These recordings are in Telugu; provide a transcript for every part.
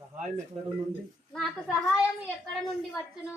సహాయం ఎక్కడ నుండి? నాకు సహాయం ఎక్కడ నుండి వచ్చును?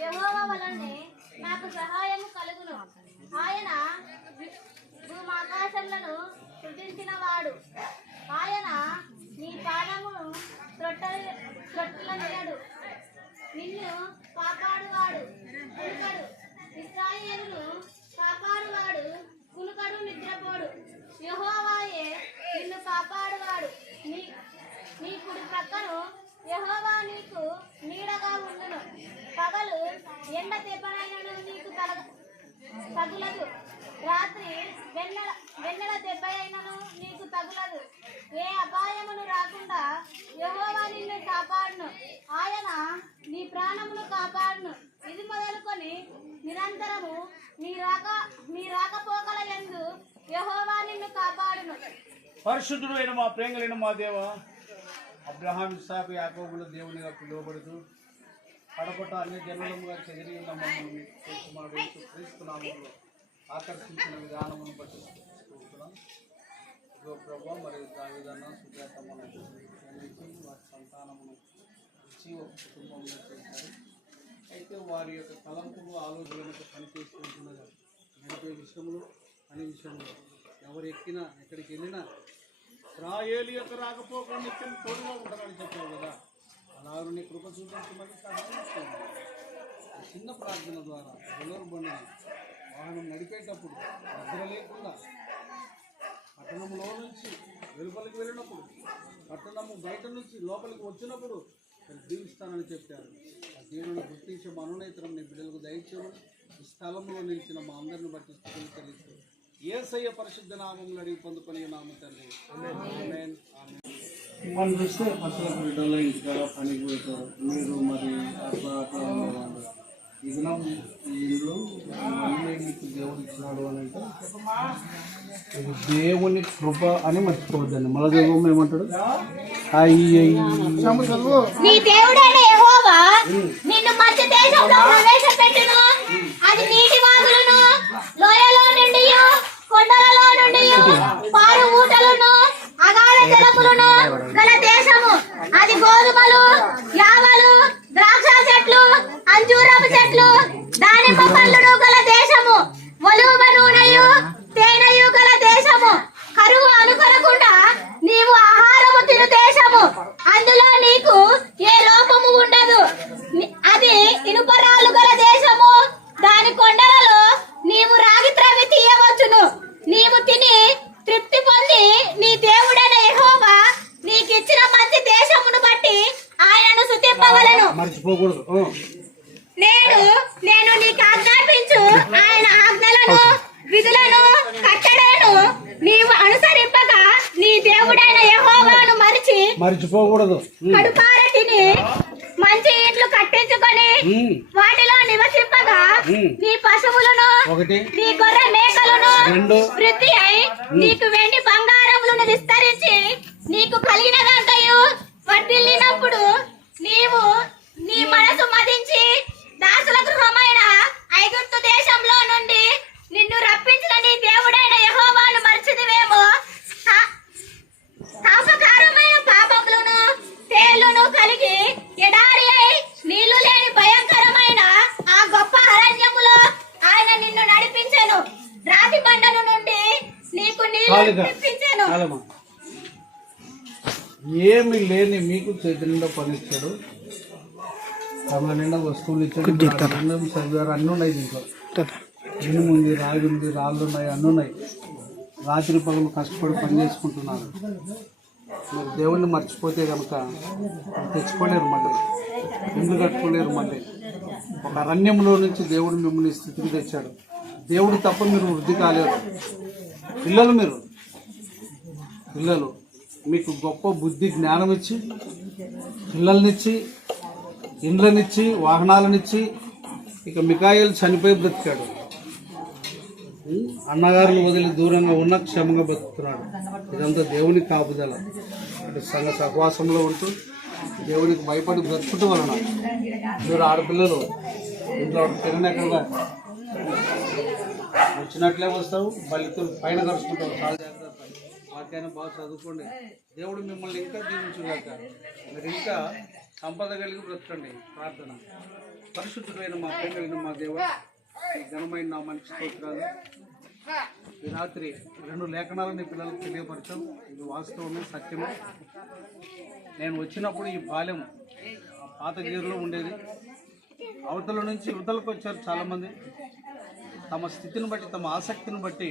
యహోవ వలనే నాకు సహాయం కలుగును. ఆయన భూ- భూమాకాశములను సృజించిన వాడు ఆయన నీ పాదమును త్రొట్ట త్రొట్టలనియడు నిన్ను కాపాడువాడు కునుకడు. ఇస్రాయేలును కాపాడువాడు కునుకడు నిద్రపోడు. యహో నిన్ను కాపాడువాడు నీ నీ కుడి ప్రక్కను యహోవా నీకు నీడగా ఉండును. పగలు ఎండ దెబ్బనైనను నీకు తలగ తగులదు రాత్రి వెన్నెల వెన్నెల దెబ్బ అయినను నీకు తగులదు ఏ అపాయమును రాకుండా యహోవా నిన్ను కాపాడును. ఆయన నీ ప్రాణమును కాపాడును. ఇది మొదలుకొని నిరంతరము నీ రాక నీ రాకపోకల ఎందు యహోవా నిన్ను కాపాడును. పరిశుద్ధుడు అయిన మా ప్రేంగలైన మా దేవా అబ్రహాం ఇస్సాకు యాకోబుల దేవునిగా పిలువబడుతూ కడపట అన్ని జనులముగా చెదిరి ఉన్న మమ్మల్ని మా వేసు ఆకర్షించిన విధానమును బట్టి స్తుతిస్తున్నాం. ఇదిగో ప్రభు మరియు దావిదన్న సుజాతమ్మను క్షమించి వారి సంతానమును ఇచ్చి ఒక కుటుంబంలో చేశారు అయితే వారి యొక్క తలంపులు ఆలోచనలకు పనిచేస్తూ నడిపే విషయంలో అనే విషయంలో ఎవరు ఎక్కినా ఎక్కడికి వెళ్ళినా ఇస్రాయేలు యొక్క రాకపోకుండా నిత్యం తోడుగా ఉంటారని చెప్పావు కదా. అలాగే నీ కృప చూపించమని సహాయం చిన్న ప్రార్థన ద్వారా బొలరు బండిని వాహనం నడిపేటప్పుడు నిద్ర లేకుండా పట్టణంలో నుంచి వెలుపలికి వెళ్ళినప్పుడు పట్టణము బయట నుంచి లోపలికి వచ్చినప్పుడు దీవిస్తానని చెప్పారు. ఆ దేవుని గుర్తించే మనోనేతరం నీ బిడ్డలకు దయచేయమని ఈ స్థలంలో నిలిచిన మా అందరిని బట్టి స్థితులు ఏసయ్య పరిశుద్ధ నామంలో అడిగి పొందుకొని నామ తండ్రి. ఆమేన్. ఆమేన్. మనం చూస్తే పశువులకు బిడ్డలు ఇంకా పోతారు మీరు మరి అట్లా అట్లా ఉండేవాళ్ళు ఈ దినం ఈ మళ్ళీ మీకు దేవుడు ఇచ్చినాడు అని అంటే దేవుని కృప అని మర్చిపోవద్దండి. మళ్ళీ దేవుడు ఏమంటాడు? అయ్యి నీ దేవుడైన యెహోవా నిన్ను మంచి దేశంలో ప్రవేశపెట్టును. అది నీటి వాగులను సుతింపవలను మర్చిపోకూడదు. నేను నేను నీకు ఆజ్ఞాపించు ఆయన ఆజ్ఞలను విధులను కట్టడలను నీవు అనుసరింపగా నీ దేవుడైన యెహోవాను మరిచి మర్చిపోకూడదు ఉమ్. కడుపార తిని మంచి ఇండ్లు కట్టించుకొని. వాటిలో నివసింపగా. నీ పశువులను ఒకటి నీ గొర్రె మేకలను రెండు. వృద్ధి అయి నీకు వెండి బంగారములను విస్తరించి నీకు కలిగినదంతయు వర్ధిల్లినప్పుడు నీవు నీ మనసు మదించి దాసుల గృహమైన ఐగుప్తు దేశంలో నుండి నిన్ను రప్పించిన నీ దేవుడైన యెహోవాను మరిచిదివేమో తాపకారమైన పాపములను తేలును కలిగి ఎడారి అయి నీళ్ళు లేని భయంకరమైన ఆ గొప్ప అరణ్యములో ఆయన నిన్ను నడిపించెను. రాతి బండను నుండి నీకు నీళ్ళు ఖాళీగా. ఏమి లేని మీకు చేతి నిండా పని ఇచ్చాడు. తమ నిండా వస్తువులు ఇచ్చాడు అన్నం చదివారు అన్నీ ఉన్నాయి దీంట్లో. ఇనుము ఉంది రాగి ఉంది రాళ్ళు ఉన్నాయి అన్నీ ఉన్నాయి. రాత్రి పగలు కష్టపడి పని చేసుకుంటున్నారు. మీరు దేవుణ్ణి మర్చిపోతే కనుక తెచ్చుకోలేరు మళ్ళీ. ఇల్లు కట్టుకోలేరు మళ్ళీ. ఒక అరణ్యంలో నుంచి దేవుడు మిమ్మల్ని స్థితికి తెచ్చాడు. దేవుడు తప్ప మీరు వృద్ధి కాలేరు. పిల్లలు మీరు. పిల్లలు. మీకు గొప్ప బుద్ధి జ్ఞానం ఇచ్చి పిల్లల్నిచ్చి ఇండ్లనిచ్చి వాహనాలనిచ్చి ఇక మికాయిలు చనిపోయి బ్రతికాడు. అన్నగారులు అన్నగారిని వదిలి దూరంగా ఉన్న క్షమంగా బతుకుతున్నాడు ఇదంతా దేవుని కాపుదల. అంటే సంఘ సహవాసంలో ఉంటూ దేవునికి భయపడి బ్రతుకుట వలన. మీరు ఆడపిల్లలు ఇంట్లో తినలేకుండా వచ్చినట్లే వస్తావు బలితో పైన కలుసుకుంటావు చాలా వాక్యాన్ని బాగా చదువుకోండి. దేవుడు మిమ్మల్ని ఇంకా దీవించుగాక. మీరు ఇంకా సంపద కలిగి బ్రతకండి. ప్రార్థన. పరిశుద్ధమైన మా ప్రేమైన మా దేవుడు ఘనమైన నా మంచి స్తోత్రాలు. ఈ రాత్రి రెండు లేఖనాలని పిల్లలకు తెలియపరచం ఇది వాస్తవమే సత్యమే. నేను వచ్చినప్పుడు ఈ బాల్యం పాత గీరులో ఉండేది. అవతల నుంచి యువతలకు వచ్చారు చాలామంది. తమ స్థితిని బట్టి తమ ఆసక్తిని బట్టి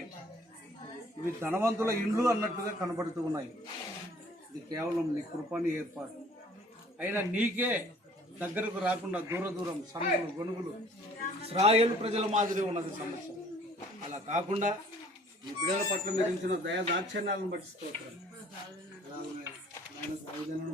ఇవి ధనవంతుల ఇండ్లు అన్నట్టుగా కనబడుతూ ఉన్నాయి. ఇది కేవలం నీ కృపని ఏర్పాటు. అయినా నీకే దగ్గరకు రాకుండా దూర దూరం సనుగులు గొనుగులు ఇస్రాయేల్ ప్రజల మాదిరి ఉన్నది సమస్య. అలా కాకుండా ఈ బిడ్డల పట్ల మీరు ఇచ్చిన దయా దాక్షణ్యాలను బట్టి స్తోత్రం. నాయన సాయుధలను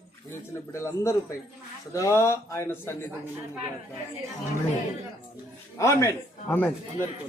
నిలిచిన బిడ్డలందరిపై సదా ఆయన సన్నిధి. ఆమేన్ ఆమెన్ అందరికీ.